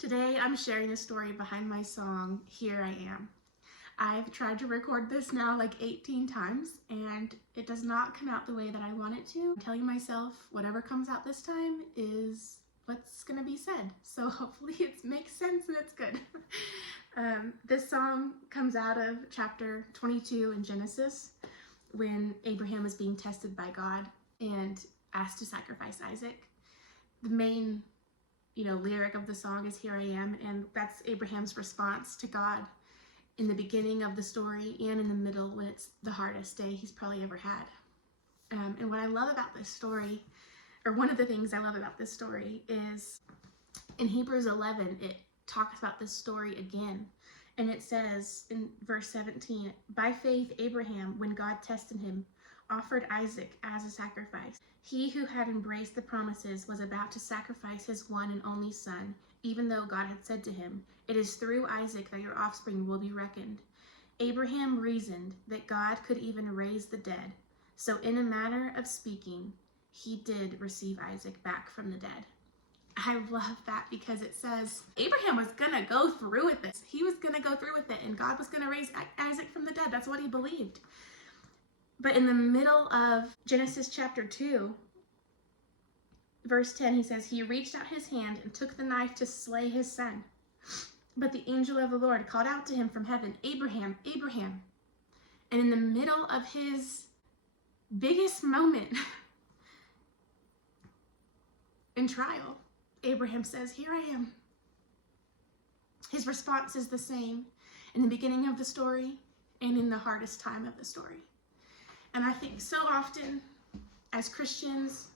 Today I'm sharing the story behind my song, Here I Am. I've tried to record this now like 18 times and it does not come out the way that I want it to. I'm telling myself whatever comes out this time is what's gonna be said. So hopefully it makes sense and it's good. This song comes out of chapter 22 in Genesis when Abraham is being tested by God and asked to sacrifice Isaac. The main lyric of the song is Here I Am, and that's Abraham's response to God in the beginning of the story and in the middle when it's the hardest day he's probably ever had. And what I love about this story, or one of the things I love about this story, is in Hebrews 11, it talks about this story again. And it says in verse 17, by faith Abraham, when God tested him, offered Isaac as a sacrifice. He who had embraced the promises was about to sacrifice his one and only son, even though God had said to him, it is through Isaac that your offspring will be reckoned. Abraham reasoned that God could even raise the dead. So in a manner of speaking, he did receive Isaac back from the dead. I love that because it says Abraham was going to go through with this. He was going to go through with it, and God was going to raise Isaac from the dead. That's what he believed. But in the middle of Genesis chapter 2, verse 10, he says, he reached out his hand and took the knife to slay his son. But the angel of the Lord called out to him from heaven, Abraham, Abraham. And in the middle of his biggest moment in trial, Abraham says, here I am. His response is the same in the beginning of the story and in the hardest time of the story. And I think so often as Christians,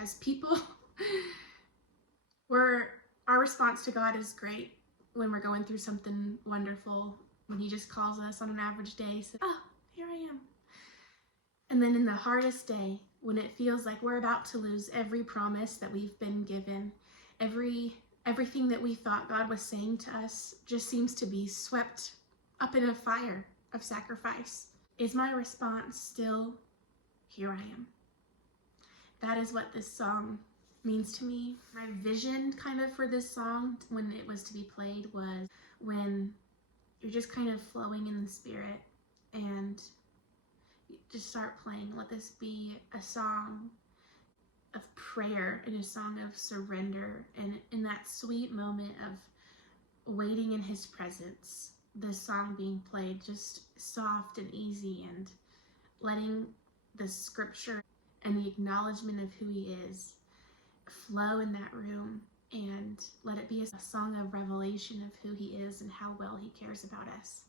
as people, our response to God is great when we're going through something wonderful, when he just calls us on an average day, says, oh, here I am. And then in the hardest day, when it feels like we're about to lose every promise that we've been given, everything that we thought God was saying to us just seems to be swept up in a fire of sacrifice. Is my response still, here I am? That is what this song means to me. My vision kind of for this song when it was to be played was when you're just kind of flowing in the spirit and you just start playing. Let this be a song of prayer and a song of surrender, and in that sweet moment of waiting in his presence, this song being played just soft and easy, and letting the scripture and the acknowledgement of who he is flow in that room, and let it be a song of revelation of who he is and how well he cares about us.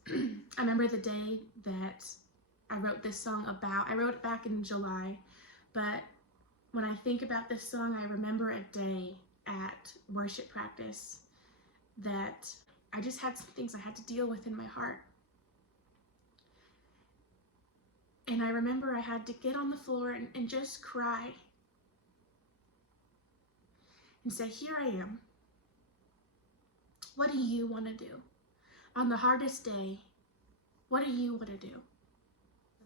I remember the day that I wrote this song I wrote it back in July, but when I think about this song, I remember a day at worship practice that I just had some things I had to deal with in my heart. And I remember I had to get on the floor and just cry and say, here I am. What do you want to do? On the hardest day, what do you want to do?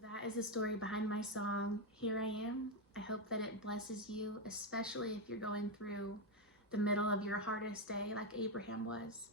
That is the story behind my song, Here I Am. I hope that it blesses you, especially if you're going through the middle of your hardest day like Abraham was.